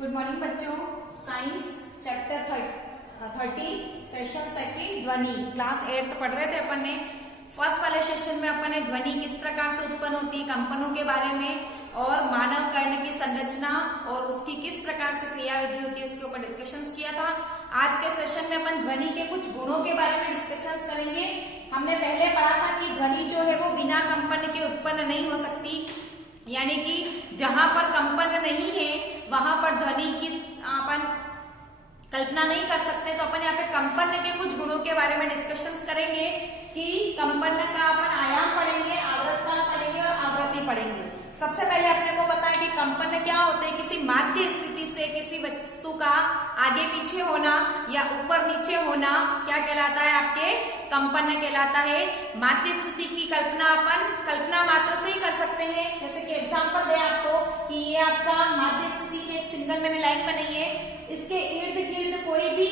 Good morning बच्चों। Science chapter 30 session second ध्वनि class 8 पढ़ रहे थे अपन ने। फर्स्ट वाले सेशन में अपन ने ध्वनि किस प्रकार से उत्पन्न होती है, कंपनों के बारे में और मानव कर्ण की संरचना और उसकी किस प्रकार से क्रियाविधि होती है उसके ऊपर डिस्कशंस किया था। आज के सेशन में अपन ध्वनि के कुछ गुणों के बारे में डिस्कशंस करेंगे। हमने पहले पढ़ा था कि ध्वनि जो है वो बिना कंपन के उत्पन्न नहीं हो सकती, यानी कि जहां पर कंपन नहीं है वहां पर ध्वनि की अपन कल्पना नहीं कर सकते। तो अपन यहाँ पे कंपन के कुछ गुणों के बारे में डिस्कशंस करेंगे कि कंपन का अपन आयाम पढ़ेंगे, आवर्तकाल पढ़ेंगे और आवृत्ति पढ़ेंगे। सबसे पहले अपने को पता है कि कंपन क्या होता है। किसी माध्य स्थिति से किसी वस्तु का आगे पीछे होना या ऊपर नीचे होना क्या कहलाता है, आपके कंपन कहलाता है। माध्य स्थिति की कल्पना अपन कल्पना मात्र से ही कर सकते हैं। जैसे कि एग्जांपल दे आपको कि ये आपका माध्य स्थिति की एक सिंगल मैंने लाइन बनाई है, इसके इर्द गिर्द कोई भी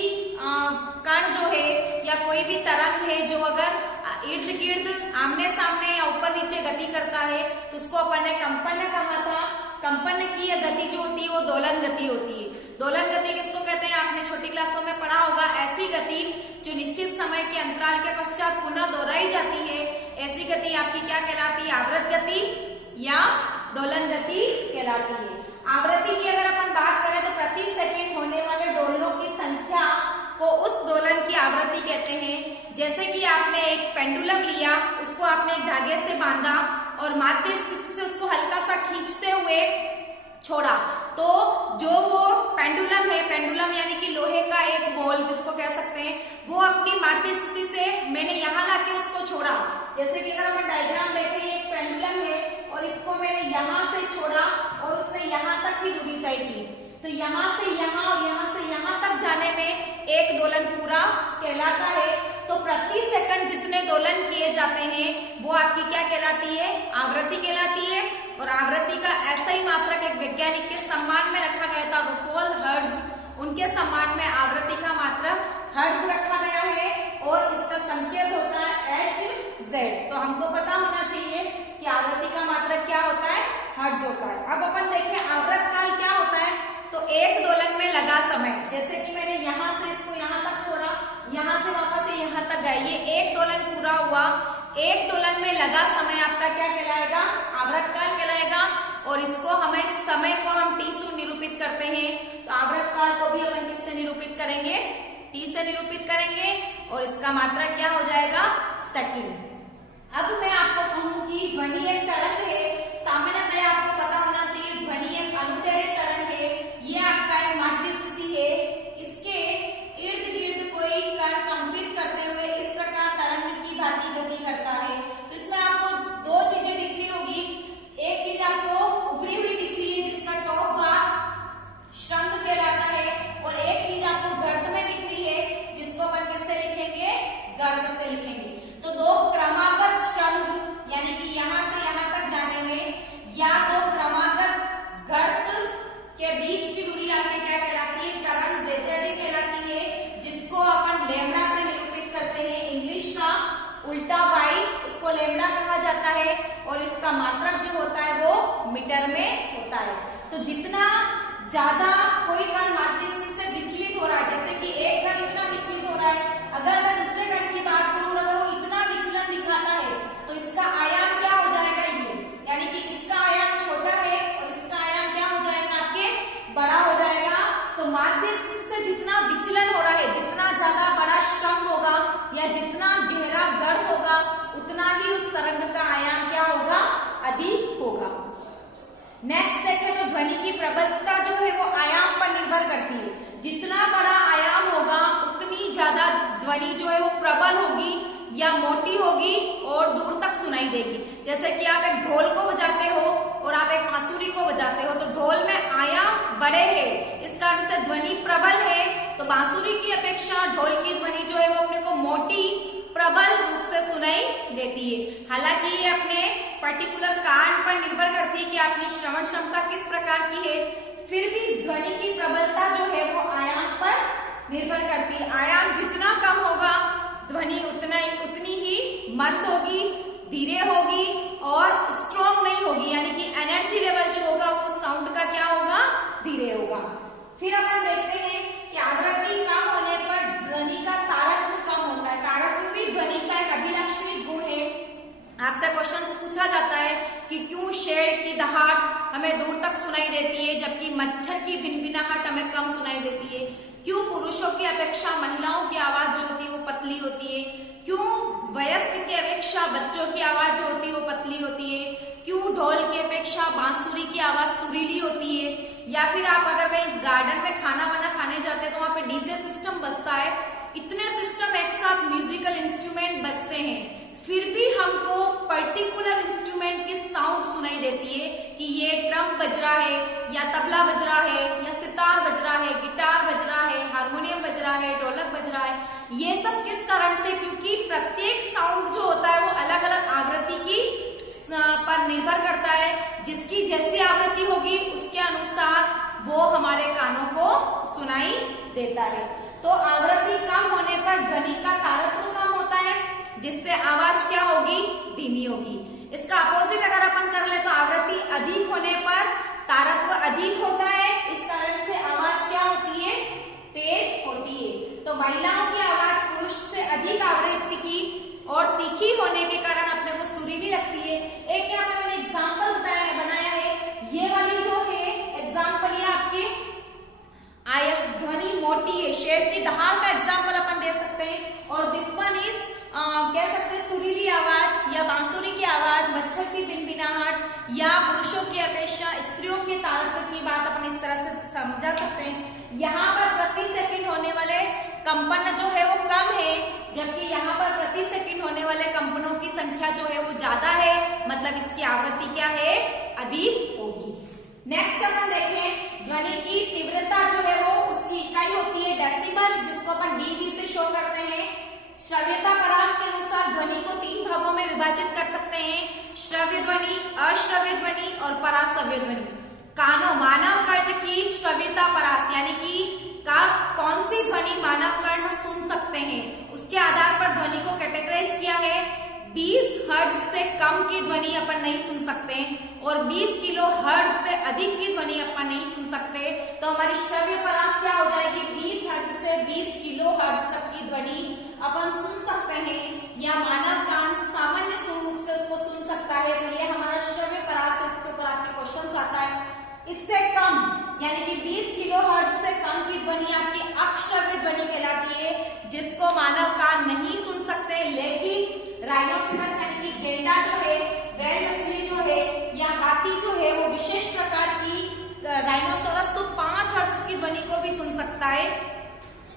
कण जो है या कोई भी तरंग है जो अगर इर्द गिर्द आमने सामने या ऊपर नीचे गति करता है तो उसको अपन ने कंपन कहा था। कंपन की गति जो होती है वो दोलन गति होती है। दोलन गति किसको कहते हैं, आपने छोटी क्लासों में पढ़ा होगा। ऐसी गति जो निश्चित समय के अंतराल के पश्चात पुनः दोहराई जाती है, ऐसी गति आपकी क्या कहलाती है, आवृत्त गति या दोलन गति कहलाती है। आवृत्ति की अगर अपन बात करें तो प्रति सेकंड होने वाले दोलनों की संख्या को उस दोलन की आवृत्ति कहते हैं। जैसे कि आपने एक पेंडुलम लिया, उसको आपने एक धागे से बांधा और माध्य स्थिति से उसको हल्का सा खींचते हुए छोड़ा, तो जो वो पेंडुलम है, पेंडुलम यानी कि लोहे का एक बॉल जिसको कह सकते हैं, वो अपनी माध्य स्थिति से मैंने यहाँ लाके उसको छोड़ा। जैसे कि अगर हम डायग्राम देखें, एक पेंडुलम है और इसको मैंने यहाँ से छोड़ा और उसने यहाँ तक की दूरी तय की, तो यहाँ से यहाँ और यहाँ से यहाँ तक जाने में एक दोलन पूरा कहलाता है। तो प्रति सेकंड जितने दोलन किए जाते हैं वो आपकी क्या कहलाती है, आवृत्ति कहलाती है। और आवृत्ति का ऐसा ही मात्रक एक वैज्ञानिक के सम्मान में रखा गया था, रुफोल हर्ट्ज, उनके सम्मान में आवृत्ति का मात्रक हर्ट्ज रखा गया है और इसका संकेत होता है Hz। तो हमको पता होना चाहिए कि आवृत्ति का मात्रक क्या होता है, हर्ट्ज होता है। अब अपन देखें आवर्तकाल क्या होता है। तो एक दोलन में लगा समय, जैसे कि मैंने यहाँ से इसको यहाँ तक छोड़ा, यहाँ से वापस यहाँ तक गए, ये एक दोलन पूरा हुआ। एक दोलन में लगा समय आपका क्या कहलाएगा, आवर्तकाल कहलाएगा। और इसको हमें समय को हम t से निरूपित करते हैं, तो आवर्तकाल को भी अपन किससे निरूपित करेंगे, t से निरूपित करेंगे और इसका मात्रक क्या हो जाएगा, सेकंड। अब मैं आपको कहूं कि ध्वनि एक तरंग है। सामान्यतः आपको पता होना चाहिए ध्वनि एक अनुदैर्घ्य तरंग है। ये आपका एक माध्य स्थिति है, इसके इर्द गिर्द कोई कण कंपित करते हुए इस प्रकार तरंग की भांति गति करता है। तो इसमें आपको दो चीजें दिख रही होगी। एक चीज आपको उभरी हुई दिख रही है जिसका टॉप भाग श्रृंग कहलाता है, और एक चीज आपको गर्द में दिख रही है जिसको अपन किससे लिखेंगे, गर्द से लिखेंगे। तो दो क्रमागत श्रृंग यानी कि यहाँ से यहाँ तक जाने में या दो क्रमागत गर्त के बीच की दूरी आपकी क्या कहलाती है, तरंग दैर्घ्य कहलाती है, जिसको अपन लैम्डा से निरूपित करते हैं। इंग्लिश का उल्टा बाई, इसको लैम्डा कहा जाता है और इसका मात्रक जो होता है वो मीटर में होता है। तो जितना ज्यादा कोई कण माध्य स्थिति से विचलित हो रहा है, जैसे कि एक कण इतना विचलित हो रहा है, अगर मैं दूसरे कण की बात करूं, अगर वो इतना विचलन दिखाता है तो इसका आयाम क्या हो जाएगा, ये यानी कि इसका आयाम छोटा है और इसका आयाम क्या हो जाएगा, आपके बड़ा हो जाएगा। तो माध्य स्थिति से जितना विचलन हो रहा है, जितना ज्यादा बड़ा श्रृंग होगा या जितना गहरा गर्त होगा, उतना ही उस तरंग का आयाम क्या होगा, अधिक होगा। नेक्स्ट देखें तो ध्वनि की प्रबलता जो है वो आयाम पर निर्भर करती है। जितना बड़ा आयाम होगा उतनी ज्यादा ध्वनि जो है वो प्रबल होगी या मोटी होगी और दूर तक सुनाई देगी। जैसे कि आप एक ढोल को बजाते हो और आप एक बांसुरी को बजाते हो, तो ढोल में आयाम बड़े हैं, इस कारण से ध्वनि प्रबल है। तो बांसुरी की अपेक्षा ढोल की ध्वनि जो है वो अपने को मोटी प्रबल रूप से सुनाई देती है। हालांकि ये अपने पर्टिकुलर कान पर निर्भर करती है कि आपकी श्रवण क्षमता किस प्रकार की है, फिर भी ध्वनि की प्रबलता जो है वो आयाम पर निर्भर करती है। आयाम जितना कम होगा ध्वनि उतनी ही मंद होगी, धीरे होगी और स्ट्रॉन्ग नहीं होगी, यानी कि एनर्जी लेवल जो होगा वो साउंड का क्या होगा, धीरे होगा। फिर अपन देखते हैं कि आवृत्ति कम होने पर ध्वनि का तारतम्य कम होता है। तारतम्य भी ध्वनि का एक अभिलक्षणिक गुण है। आपसे क्वेश्चन पूछा जाता है कि क्यों शेर की दहाड़ हमें दूर तक सुनाई देती है जबकि मच्छर की भिनभिनाहट हमें कम सुनाई देती है। क्यों पुरुषों की अपेक्षा महिलाओं की आवाज जो होती है वो पतली होती है। क्यों वयस्क की अपेक्षा बच्चों की आवाज जो होती है वो पतली होती है। क्यों ढोल की अपेक्षा बांसुरी की आवाज सुरीली होती है। या फिर आप अगर कहीं गार्डन में खाना वाना खाने जाते हैं तो वहां पे डीजे सिस्टम बजता है, इतने सिस्टम एक साथ म्यूजिकल इंस्ट्रूमेंट बजते हैं, फिर भी हमको पर्टिकुलर इंस्ट्रूमेंट की साउंड सुनाई देती है कि ये ड्रम बज रहा है या तबला बज रहा है या सितार बज रहा है, गिटार बज रहा है, हारमोनियम बज रहा है, ढोलक बज रहा है। ये सब किस कारण से? क्योंकि प्रत्येक साउंड जो होता है वो अलग अलग आवृत्ति की पर निर्भर करता है। जिसकी जैसी आवृत्ति होगी उसके अनुसार वो हमारे कानों को सुनाई देता है। तो आवृत्ति कम होने पर ध्वनि का तारतम्य कम होता है, जिससे आवाज क्या होगी? धीमी होगी। इसका अपोजिट अगर अपन कर ले तो आवृत्ति अधिक होने पर तारतम्य अधिक होता है, इस कारण से आवाज क्या होती है? तेज होती है। तो महिलाओं की आवाज पुरुष से अधिक आवृत्ति की और तीखी होने के कारण अपने को सुरीली लगती है। एक यहाँ पे मैंने एग्जाम्पल बनाया है, ये वाली जो है एग्जाम्पल ये आपके ध्वनि मोटी है, शेर की दहाड़ का एग्जाम्पल अपन दे सकते हैं। और दिस वन इज कह सकते हैं सुरीली आवाज या बांसुरी की आवाज, मच्छर की भिनभिनाहट या पुरुषों की अपेक्षा स्त्रियों के तारतम्य की बात अपन इस तरह से समझा सकते हैं। यहाँ पर प्रति सेकंड होने वाले कंपन जो है वो कम है, जबकि यहाँ पर प्रति सेकंड होने वाले कंपनों की संख्या जो है वो ज्यादा है, मतलब इसकी आवृत्ति क्या है? अधिक होगी। नेक्स्ट अपन देखें ध्वनि की तीव्रता जो है वो उसकी इकाई होती है डेसिबल, जिसको अपन डीबी से शो करते हैं। श्रव्यता परास के अनुसार ध्वनि को 3 भागों में विभाजित कर सकते हैं, श्रव्य ध्वनि, अश्रव्य ध्वनि और पराश्रव्य ध्वनि। कानों मानव कर्ण की श्रव्यता परास यानी कि कौन सी ध्वनि मानव कर्ण सुन सकते हैं, उसके आधार पर ध्वनि को कैटेगराइज किया है। 20 हर्ट्ज से कम की ध्वनि अपन नहीं सुन सकते और 20 किलो हर्ट्ज से अधिक की ध्वनि अपन नहीं सुन सकते। तो हमारी श्रव्य परास क्या हो जाएगी? 20 हर्ट्ज से 20 किलो हर्ट्ज तक की ध्वनि अपन सुन सकते हैं या मानव कान सामान्य रूप से उसको सुन सकता है। तो ये हमारा श्रव्य परास है, इसके ऊपर आपके क्वेश्चन आता है। इससे कम यानी कि 20 किलो हर्ट्ज से कम की ध्वनि आपकी अपश्रव्य ध्वनि कहलाती है, जिसको मानव कान नहीं सुन सकते। लेकिन राइनोसेरस यानी कि गेंडा जो है, वैल मछली जो है या हाथी जो है वो विशेष प्रकार की राइनोसेरस तो 5 हर्ट्ज की ध्वनि को भी सुन सकता है।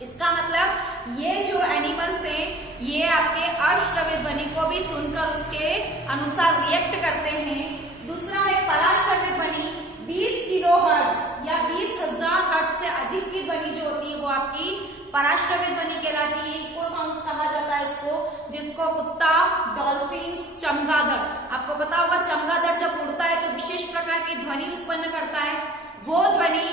इसका मतलब ये जो एनिमल्स हैं ये आपके अश्रव्य ध्वनि को भी सुनकर उसके अनुसार रिएक्ट करते हैं। दूसरा है पराश्रव्य ध्वनि, 20 किलो हर्ट्ज या 20,000 हर्ट्ज से अधिक की ध्वनि जो होती है वो आपकी पराश्रव्य ध्वनि कहलाती है। इको साउंड्स कहा जाता है इसको, जिसको कुत्ता, डॉल्फिन्स, चमगादड़, आपको पता होगा चमगादड़ जब उड़ता है तो विशेष प्रकार की ध्वनि उत्पन्न करता है। वो ध्वनि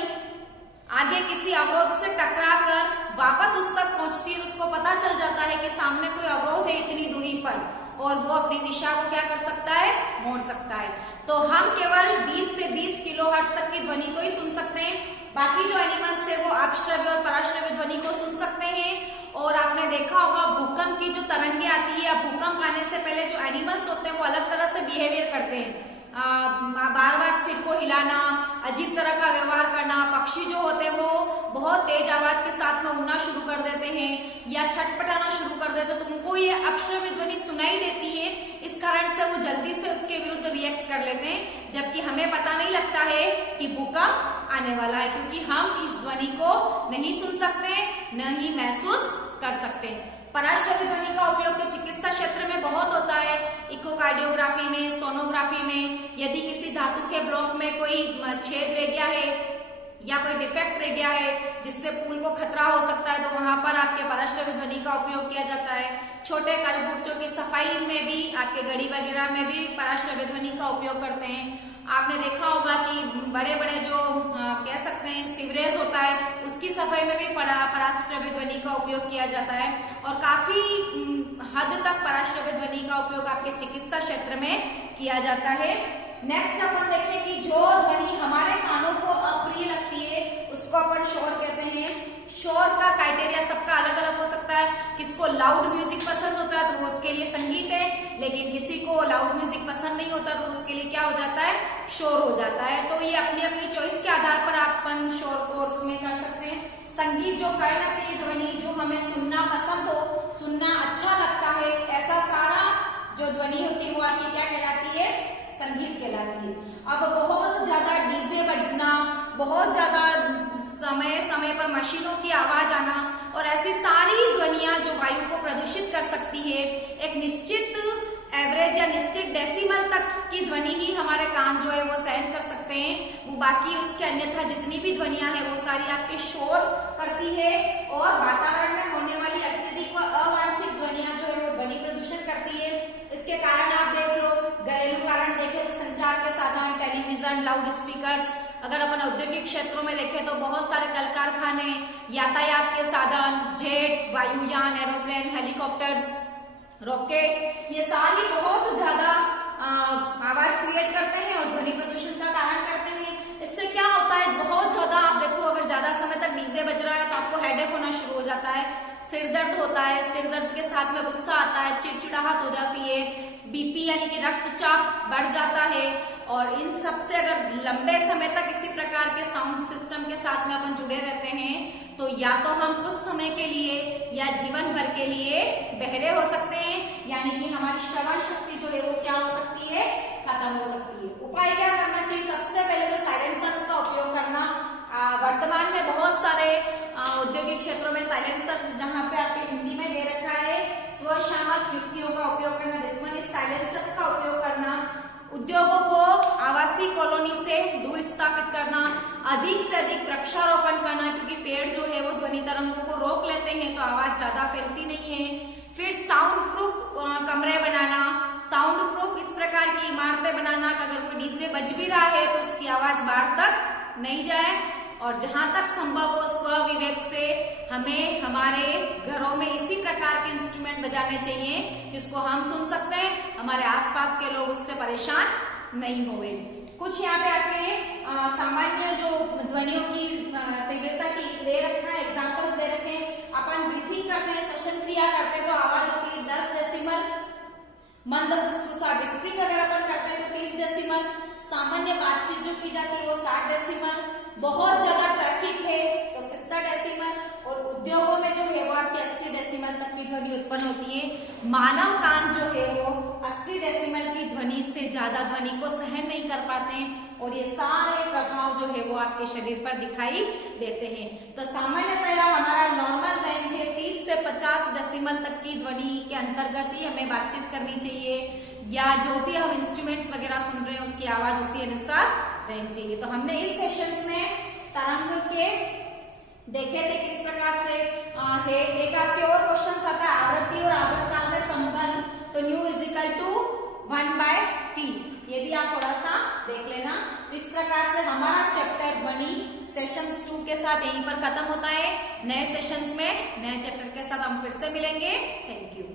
आगे किसी अवरोध से टकराकर वापस उस तक पहुंचती है, उसको पता चल जाता है कि सामने कोई अवरोध है इतनी दूरी पर, और वो अपनी दिशा को क्या कर सकता है? मोड़ सकता है। तो हम केवल 20 से 20 किलो हर्ट्ज तक की ध्वनि को ही सुन सकते हैं। बाकी जो एनिमल्स है वो अपश्रव्य और पराश्रव्य ध्वनि को सुन सकते हैं। और आपने देखा होगा भूकंप की जो तरंगे आती है या भूकंप आने से पहले जो एनिमल्स होते हैं वो अलग तरह से बिहेवियर करते हैं, बार बार सिर को हिलाना, अजीब तरह का व्यवहार करना। पक्षी जो होते हैं वो बहुत तेज आवाज के साथ में उड़ना शुरू कर देते हैं या छटपटाना शुरू कर देते हैं, तो उनको ये अपश्रव्य ध्वनि सुनाई देती है। इस कारण से वो जल्दी से उसके विरुद्ध रिएक्ट कर लेते हैं, जबकि हमें पता नहीं लगता है कि भूकंप आने वाला है, क्योंकि हम इस ध्वनि को नहीं सुन सकते, न ही महसूस कर सकते। पराश्रव्य ध्वनि का उपयोग तो चिकित्सा क्षेत्र में बहुत होता है, इकोकार्डियोग्राफी में, सोनोग्राफी में। यदि किसी धातु के ब्लॉक में कोई छेद रह गया है या कोई डिफेक्ट रह गया है जिससे पुल को खतरा हो सकता है, तो वहां पर आपके पराश्रव्य ध्वनि का उपयोग किया जाता है। छोटे कलबुर्चों की सफाई में भी, आपके गड़ी वगैरह में भी पराश्रव्य ध्वनि का उपयोग करते हैं। आपने देखा होगा कि बड़े बड़े जो कह सकते हैं सीवरेज होता है उसकी सफाई में भी पराश्रव्य ध्वनि का उपयोग किया जाता है, और काफी हद तक पराश्रव्य ध्वनि का उपयोग आपके चिकित्सा क्षेत्र में किया जाता है। नेक्स्ट अपन देखें कि जो ध्वनि हमारे कानों को अप्रिय लगती है उसको अपन शोर लाउड म्यूजिक पसंद होता है तो वो उसके लिए संगीत है, लेकिन किसी को लाउड म्यूजिक पसंद नहीं होता तो उसके लिए क्या हो जाता है, शोर हो जाता है। तो ये अपनी अपनी चॉइस के आधार पर अपन शोर को उसमें कर सकते हैं। संगीत जो कर्णप्रिय ध्वनि, जो हमें सुनना पसंद हो, सुनना अच्छा लगता है, ऐसा सारा जो ध्वनि होती है वो आपकी क्या कहलाती है, संगीत कहलाती है। अब बहुत ज्यादा डीजे बजना, बहुत ज्यादा समय समय पर मशीनों की आवाज आना और ऐसी सारी ध्वनियां जो वायु को प्रदूषित कर सकती है, एक निश्चित एवरेज या निश्चित डेसिमल तक की ध्वनि ही हमारे कान जो है वो सहन कर सकते हैं। वो बाकी उसके अन्यथा जितनी भी ध्वनियां हैं वो सारी आपके शोर करती है और वातावरण में होने वाली अत्यधिक व अवांछित ध्वनियां जो है वो ध्वनि प्रदूषण करती है। इसके कारण आप देख लो, घरेलू कारण देखें तो संचार के साधन, टेलीविजन, लाउड स्पीकर्स। अगर अपन औद्योगिक क्षेत्रों में देखें तो बहुत सारे कल कारखाने, यातायात के साधन, जेट, वायुयान, एरोप्लेन, हेलीकॉप्टर्स, रॉकेट, ये सारी बहुत ज्यादा आवाज क्रिएट करते हैं और ध्वनि प्रदूषण का कारण करते हैं। इससे क्या होता है, बहुत ज्यादा आप देखो, अगर ज्यादा समय तक डीजे बज रहा है तो आपको हेडेक होना शुरू हो जाता है, सिर दर्द होता है, सिर दर्द के साथ में गुस्सा आता है, चिड़चिड़ाहट हो जाती है, बीपी यानी कि रक्तचाप बढ़ जाता है। और इन सब से अगर लंबे समय तक इसी प्रकार के साउंड सिस्टम के साथ में अपन जुड़े रहते हैं तो या तो हम कुछ समय के लिए या जीवन भर के लिए बहरे हो सकते हैं, यानी कि हमारी श्रवण शक्ति जो है वो क्या हो सकती है, खत्म हो सकती है। उपाय क्या करना चाहिए, सबसे पहले तो साइलेंसर्स का उपयोग करना। वर्तमान में बहुत सारे औद्योगिक क्षेत्रों में साइलेंसर जहां पे आपके हिंदी में दे रखा है, स्वशामक युक्तियों का उपयोग करना, दिस वन इज साइलेंसर्स का उपयोग करना। उद्योगों को आवासीय कॉलोनी से दूर स्थापित करना, अधिक से अधिक वृक्षारोपण करना, क्योंकि पेड़ जो है वो ध्वनि तरंगों को रोक लेते हैं तो आवाज ज्यादा फैलती नहीं है। फिर साउंड प्रूफ कमरे बनाना, साउंड प्रूफ इस प्रकार की इमारतें बनाना कि अगर कोई डीजे बज भी रहा है तो उसकी आवाज बाहर तक नहीं जाए। और जहां तक संभव हो स्व विवेक से हमें हमारे घरों में इसी प्रकार के इंस्ट्रूमेंट बजाने चाहिए जिसको हम सुन सकते हैं, हमारे आसपास के लोग उससे परेशान नहीं होंगे। कुछ यहाँ पे आपके सामान्य जो ध्वनियों की तीव्रता की दे रखा है, एग्जाम्पल्स दे रखे हैं। अपन ब्रीथिंग करते हैं, श्वसन क्रिया करते हैं तो आवाज होती है 10 डेसिमल। मंद फुसफुसा डिस्प्रिंग अगर अपन करते हैं तो 30 डेसिमल। सामान्य बातचीत जो की जाती है वो 60 डेसिमल। बहुत ज्यादा ट्रैफिक है तो 70 डेसिमल। और उद्योगों में जो है वो आपके 80 डेसिमल तक की ध्वनि उत्पन्न होती है। मानव कान जो है वो 80 डेसिमल की ध्वनि से ज्यादा ध्वनि को सहन नहीं कर पाते और ये सारे प्रभाव जो है वो आपके शरीर पर दिखाई देते हैं। तो सामान्यतया हमारा नॉर्मल रेंज है 30 से 50 डेसिमल तक की ध्वनि के अंतर्गत ही हमें बातचीत करनी चाहिए, या जो भी हम इंस्ट्रूमेंट्स वगैरह सुन रहे हैं उसकी आवाज उसी अनुसार रहनी चाहिए। तो हमने इस सेशंस में तरंग के देखे थे किस प्रकार से है। एक आपके और क्वेश्चन आता है आवृत्ति और आवर्तकाल में संबंध, तो new is equal to 1/T, ये भी आप थोड़ा सा देख लेना। तो इस प्रकार से हमारा चैप्टर ध्वनि सेशंस 2 के साथ यहीं पर खत्म होता है। नए सेशंस में नए चैप्टर के साथ हम फिर से मिलेंगे। Thank you.